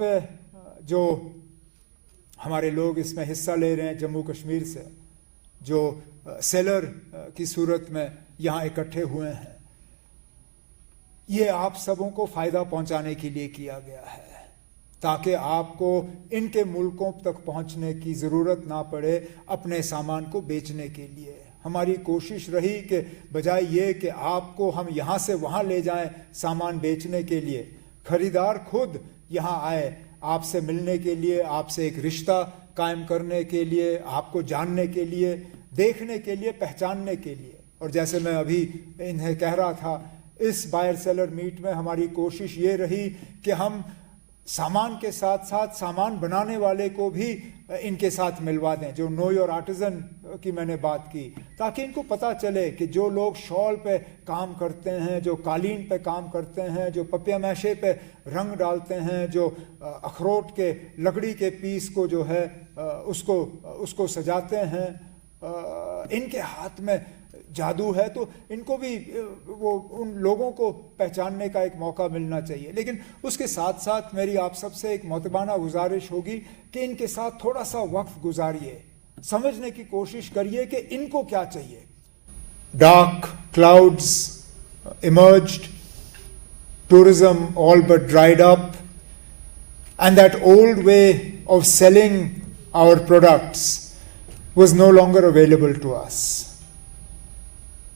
पे जो हमारे लोग इसमें हिस्सा ले रहे हैं जम्मू कश्मीर से, जो सेलर की सूरत में यहाँ इकट्ठे हुए हैं, ये आप सबों को फ़ायदा पहुँचाने के लिए किया गया है, ताकि आपको इनके मुल्कों तक पहुँचने की ज़रूरत ना पड़े अपने सामान को बेचने के लिए। हमारी कोशिश रही कि बजाय ये कि आपको हम यहाँ से वहाँ ले जाएं सामान बेचने के लिए, ख़रीदार खुद यहाँ आए आपसे मिलने के लिए, आपसे एक रिश्ता कायम करने के लिए, आपको जानने के लिए, देखने के लिए, पहचानने के लिए। और जैसे मैं अभी इन्हें कह रहा था, इस बायर सेलर मीट में हमारी कोशिश ये रही कि हम सामान के साथ साथ सामान बनाने वाले को भी इनके साथ मिलवा दें, जो नो योर आर्टिजन की मैंने बात की, ताकि इनको पता चले कि जो लोग शॉल पे काम करते हैं, जो कालीन पे काम करते हैं, जो पपिया मैशे पे रंग डालते हैं, जो अखरोट के लकड़ी के पीस को जो है उसको सजाते हैं, इनके हाथ में जादू है, तो इनको भी वो उन लोगों को पहचानने का एक मौका मिलना चाहिए। लेकिन उसके साथ साथ मेरी आप सबसे एक मोतबाना गुजारिश होगी कि इनके साथ थोड़ा सा वक्त गुजारिए, समझने की कोशिश करिए कि इनको क्या चाहिए। Dark clouds emerged, tourism all but dried up, and that old way of selling our products was no longer available to us.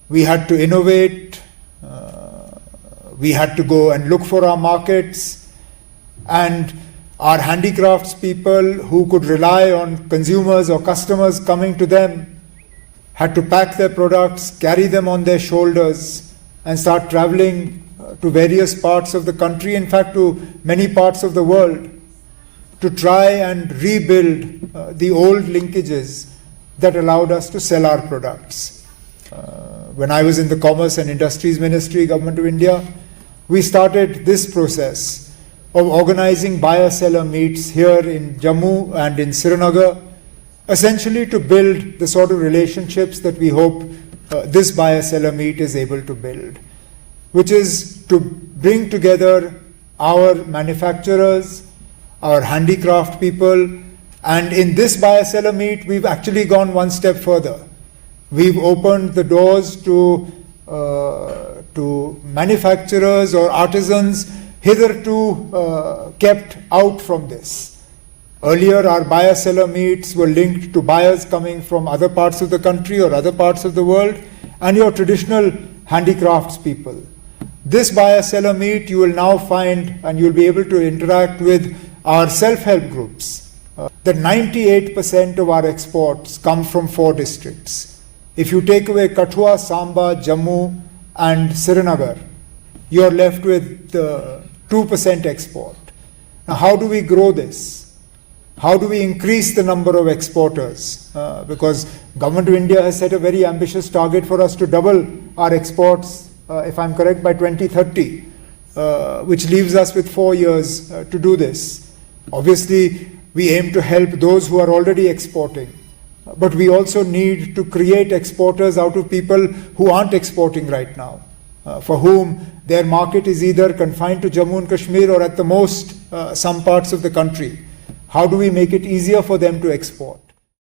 We had to innovate, we had to go and look for our markets, and our handicrafts people who could rely on consumers or customers coming to them had to pack their products, carry them on their shoulders, and start traveling to various parts of the country, in fact to many parts of the world, to try and rebuild the old linkages that allowed us to sell our products. When I was in the Commerce and Industries Ministry, Government of India, we started this process of organizing buyer-seller meets here in Jammu and in Srinagar, essentially to build the sort of relationships that we hope this buyer-seller meet is able to build, which is to bring together our manufacturers, our handicraft people, and in this buyer-seller meet, we've actually gone one step further. We've opened the doors to manufacturers or artisans hitherto kept out from this. Earlier, our buyer-seller meets were linked to buyers coming from other parts of the country or other parts of the world, and your traditional handicrafts people. This buyer-seller meet you will now find, and you'll be able to interact with our self-help groups. That 98% of our exports come from 4 districts. If you take away Kathua, Samba, Jammu and Srinagar, you're left with 2% export. Now how do we grow this? How do we increase the number of exporters? Because Government of India has set a very ambitious target for us to double our exports, if I'm correct, by 2030, which leaves us with 4 years to do this. Obviously, we aim to help those who are already exporting, but we also need to create exporters out of people who aren't exporting right now, for whom their market is either confined to Jammu and Kashmir or at the most some parts of the country. How do we make it easier for them to export?